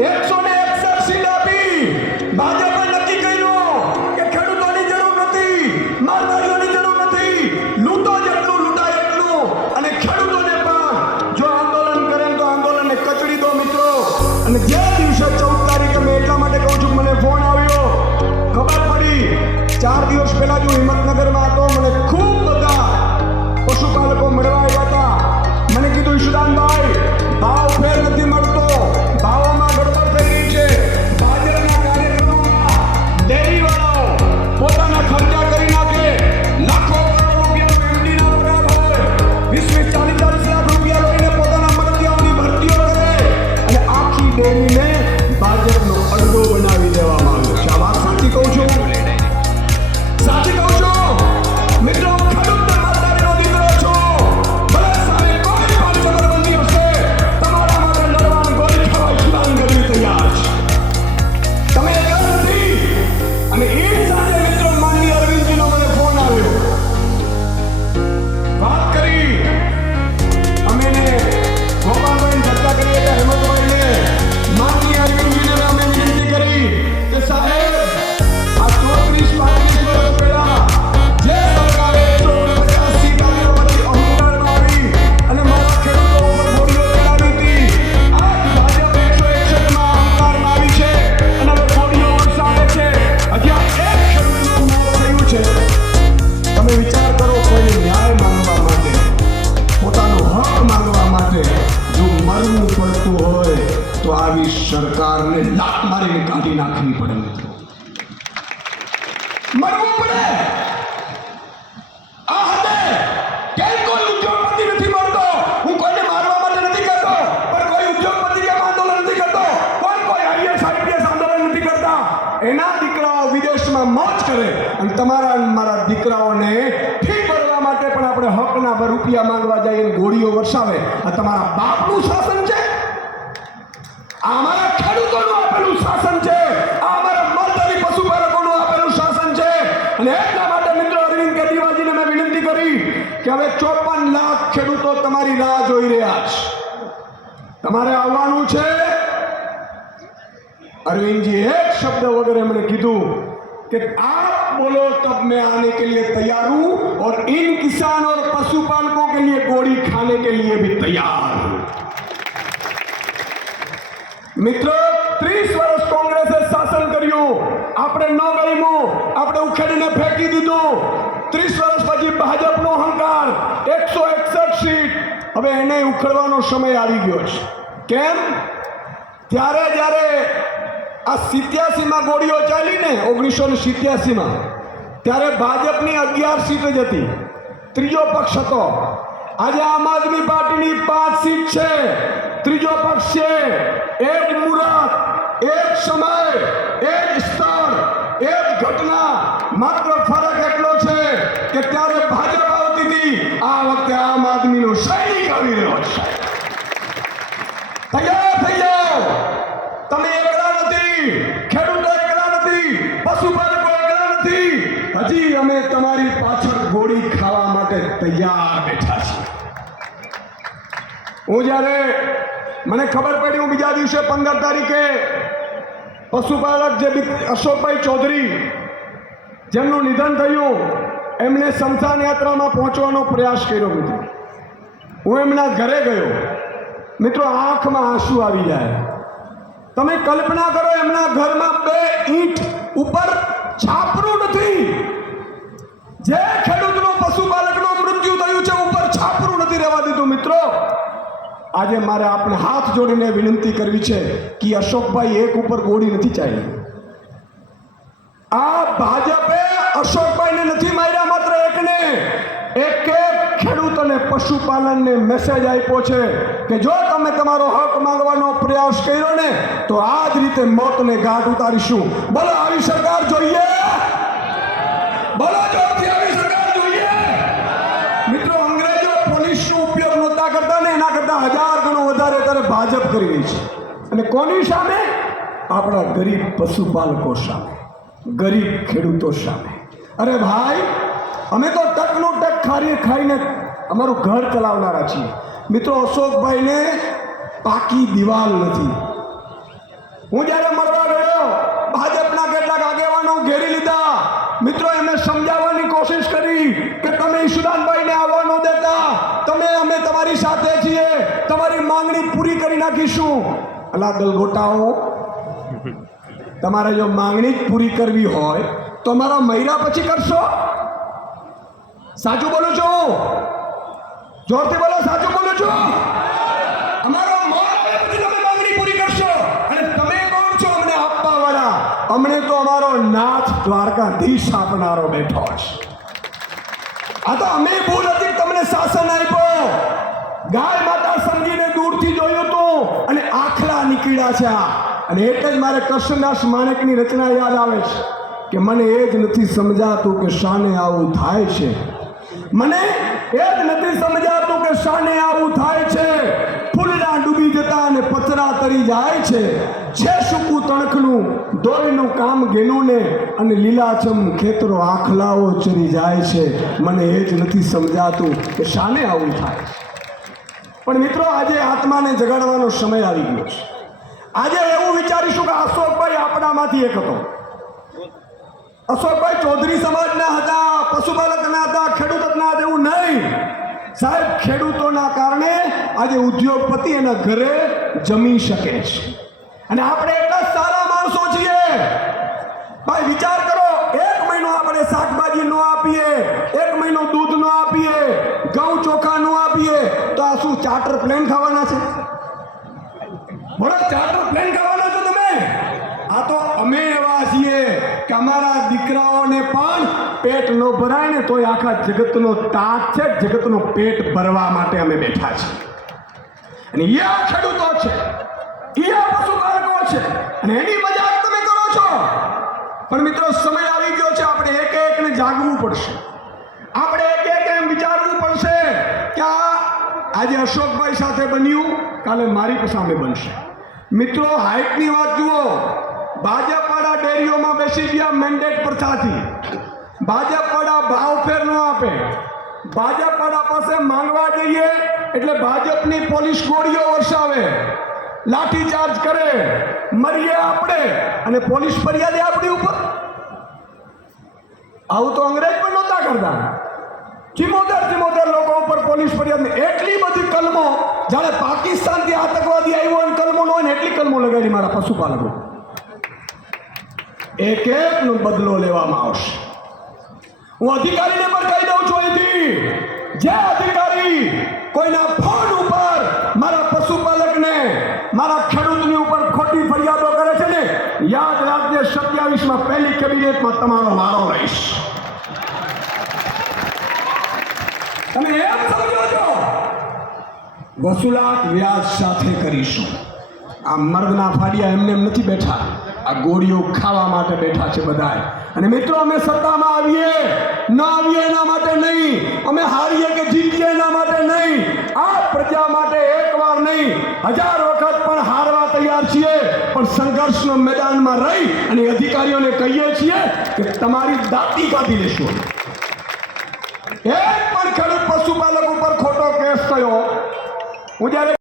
એકસો સરકારને લાત મારીને કાઢી નાખવી પડે મરવું પડે. નથી કરતો એના દીકરાઓ વિદેશમાં મોજ કરે અને તમારા મારા દીકરાઓને ફી ભરવા માટે પણ આપણે હકના પર રૂપિયા માંગવા જઈએ ગોળીઓ વરસાવે. આ તમારા બાપનું શાસન છે? આ અમારા ખેડૂતોનું આપેલું શાસન છે આ અમારા માલધારી પશુપાલકોનું આપેલું શાસન છે અને એટલા માટે મિત્રો અરવિંદ કેજરીવાલજીને મેં વિનંતી કરી કે હવે ચોપન લાખ ખેડૂતો તમારી રાહ જોઈ રહ્યા છે તમારે આવવાનું છે अरविंद एक शब्द वगैरह मैंने कीधु कि आप बोलो तब मैं आने के लिए तैयार हूं और इन किसान और पशुपालकों के लिए गोली खाने के लिए भी तैयार हूं મિત્રો, ત્રીસ વર્ષ કોંગ્રેસે શાસન કર્યું. આપણે ન ગમ્યું, આપણે ઉખેડીને ફેંકી દીધું. ત્રીસ વર્ષ પછી ભાજપનો અહંકાર, એકસો એકસઠ સીટ. હવે એને ઉખેડવાનો સમય આવી ગયો છે. કેમ? ત્યારે જ્યારે આ સિત્યાસીમાં ગોળીઓ ચાલી ને, ઓગણીસો ને સિત્યાસીમાં, ત્યારે ભાજપની અગિયાર સીટ જ હતી. ત્રીજો પક્ષ હતો. આજે આમ આદમી પાર્ટીની પાંચ સીટ છે. ત્રીજો પક્ષ છે. એ જ મુહૂર્ત એ જ સમય એ જ સ્થળ એ ઘટના. માત્ર ફરક એટલો છે કે ત્યારે ભાજપ આવતી હતી. આ વખતે આમ આદમીનો સૈનિક આવી રહ્યો છે. તૈયાર થઈ જાઓ. તમે એકલા નથી, ખેડૂતો એકલા નથી, પશુપાલકો એકલા નથી. હજી અમે તમારી પાછળ ગોળી ખાવા માટે તૈયાર બેઠા છીએ. હું જ્યારે, મને ખબર પડી હું બીજા દિવસે પંદર તારીખે પશુપાલક જે અશોકભાઈ ચૌધરી જેમનું નિધન થયું એમણે સમસાન યાત્રામાં પહોંચવાનો પ્રયાસ કર્યો મિત્રો હું એમના ઘરે ગયો. મિત્રો, આંખમાં આંસુ આવી જાય. તમે કલ્પના કરો એમના ઘરમાં બે ઈંટ ઉપર છાપરું નથી. જે ખેડૂતનો પશુપાલકનો મૃત્યુ થયું છે, ઉપર છાપરું નથી રહેવા દીધું, મિત્રો. આજે મારે આપણે હાથ જોડીને વિનંતી કરવી છે કે અશોકભાઈ એક ઉપર ગોળી નથી ચાલી. આ ભાજપે અશોકભાઈને નથી માર્યા માત્ર એકને. એક એક ખેડૂત અને પશુપાલનને મેસેજ આપ્યો છે કે જો તમે તમારો હક માંગવાનો પ્રયાસ કર્યો ને, તો આ જ રીતે મોતને ઘાટ ઉતારીશું. બોલો, આવી સરકાર જોઈએ બોલો જોરથી આવી સરકાર જોઈએ મિત્રો અંગ્રેજો પોલીસનો ઉપયોગ નહોતા કરતા ને એના કરતા હજાર ગણો વધારે અત્યારે ભાજપ કરી રહી છે. અને કોની સામે? આપણા ગરીબ પશુપાલકો સામે. ગરીબ ખેડૂતો સામે. અરે ભાઈ, અમે તો ટકનો ટક ખારી ખાઈને અમારું ઘર ચલાવનારા છીએ. મિત્રો, અશોકભાઈને પાકી દિવાલ નથી. હું જ્યારે મળવા ગયો, ભાજપના કેટલાક આગેવાનો ઘેરી લીધા. મિત્રો, એમને સમજાવવાની કોશિશ કરી કે તમે ઈશુદાનભાઈને આવવા ન દેતા. તમે, અમે તમારી સાથે છીએ. તમારી માંગણી નાખીશું. અલા ગલગોટાઓ તમારે જો માંગણી પૂરી કરવી હોય, તો મારા મહિલા પછી કરશો. સાચું બોલું છું? જોરથી બોલો, સાચું બોલું છું? અમને તો અમારો નાથ દ્વારકાધીશ આપનારો બેઠો છે આ તો અમે ભૂલ હતી તમને શાસન આપ્યો. ગાય આખલા છે અને એટલે જ મારે કૃષ્ણદાસ માણેકની રચના યાદ આવે છે કે મને એ જ નથી સમજાતું કે શાને આવું થાય છે. મને એ જ નથી સમજાતું કે શાને આવું થાય છે. ફૂલડા ડૂબી જતા અને પતરા તરી જાય છે. છે સૂકું તણખનું દોરીનું કામ ઘેનું ને અને લીલાછમ ખેતરો આખલાઓ ચરી જાય છે. મને એ જ નથી સમજાતું કે શાને આવું થાય છે. પણ મિત્રો, આજે આત્માને જગાડવાનો સમય આવી ગયો છે. આજે એવું વિચારીશું કે અશોકભાઈ આપણામાંથી એક હતો. અશોકભાઈ ચૌધરી સમાજના હતા, પશુપાલકના હતા, ખેડૂતના હતા, એવું નહીં. સાહેબ, ખેડૂતોના કારણે આજે ઉદ્યોગપતિ એના ઘરે જમી શકે છે. અને આપણે એટલા સારા માણસો છીએ. ભાઈ, વિચાર કરો, એક મહિનો આપણે શાકભાજી નો આપીએ, એક મહિનો દૂધ નો આપીએ, ઘઉં ચોખા નો આપીએ, તો આ શું ચાર્ટર પ્લેન ખાવાના છે? બોલો ચાર્ટર પ્લેન કરવાનો છો તમે? આ તો અમે એવા છીએ કે અમારા દીકરાઓને પણ પેટ ન ભરાય ને તોય આખા જગતનો તાત છે, જગતનો પેટ ભરવા માટે અમે બેઠા છીએ. અને એ આ ખેડૂતો છે એ આ પશુપાલકો છે, અને એની મજાક તમે કરો છો. પણ મિત્રો, સમય આવી ગયો છે, આપણે એક એકને જાગવું પડશે. આપણે એક એક એમ વિચારવું પડશે કે આ આજે અશોકભાઈ સાથે બન્યું, કાલે મારી સામે બનશે. મિત્રો હાઇટની વાત જુઓ. ભાજપવાળા ડેરીઓમાં બેસી ગયા મેન્ડેટ પ્રથાથી. ભાજપવાળા ભાવ ફેર ન આપે. ભાજપવાળા પાસે માંગવા જઈએ એટલે ભાજપની પોલીસ ગોળીઓ વરસાવે. લાઠીચાર્જ કરે. મરીએ આપણે. અને પોલીસ ફરિયાદે આપણી ઉપર. આવું તો અંગ્રેજ પણ નહોતા કરતા. ચિમોતેર ચિમોતેર લોકો ઉપર પોલીસ ફરિયાદ એટલી બધી કલમો જ્યારે પાકિસ્તાનથી આતંકવાદી આવ્યો અને કલમો હોય ને એટલી કલમો લગાડી મારા પશુપાલકો. એક એકનો બદલો લેવામાં આવશે. હું અધિકારીને પણ કહી દઉં છું અહીંથી. જે અધિકારી કોઈના ફોન ઉપર મારા પશુપાલકને, મારા ખેડૂતની ઉપર ખોટી ફરિયાદો કરે છે ને, યાદ રાખજે, સત્યાવીસમાં પહેલી કેબિનેટમાં તમારો વારો રહીશ તમે એમ સમજો છો વસૂલાત વ્યાજ સાથે કરીશું. આ મર્દના ફાડિયા એમને એમ નથી બેઠા. આ ગોળીઓ ખાવા માટે બેઠા છે બધાએ અને મિત્રો, અમે સત્તામાં આવીએ, ન આવીએ એના માટે નહીં. અમે હારીએ કે જીતીએ એના માટે નહીં. આ પ્રજા માટે એકવાર નહીં. હજાર વખત પણ હારવા તૈયાર છીએ, પણ સંઘર્ષનો મેદાનમાં રહી અને અધિકારીઓને કહીએ છીએ કે તમારી દાતી કાઢી લેશું. એક પણ ખેડૂત પશુપાલક ઉપર ખોટો કેસ થયો. હું જ્યારે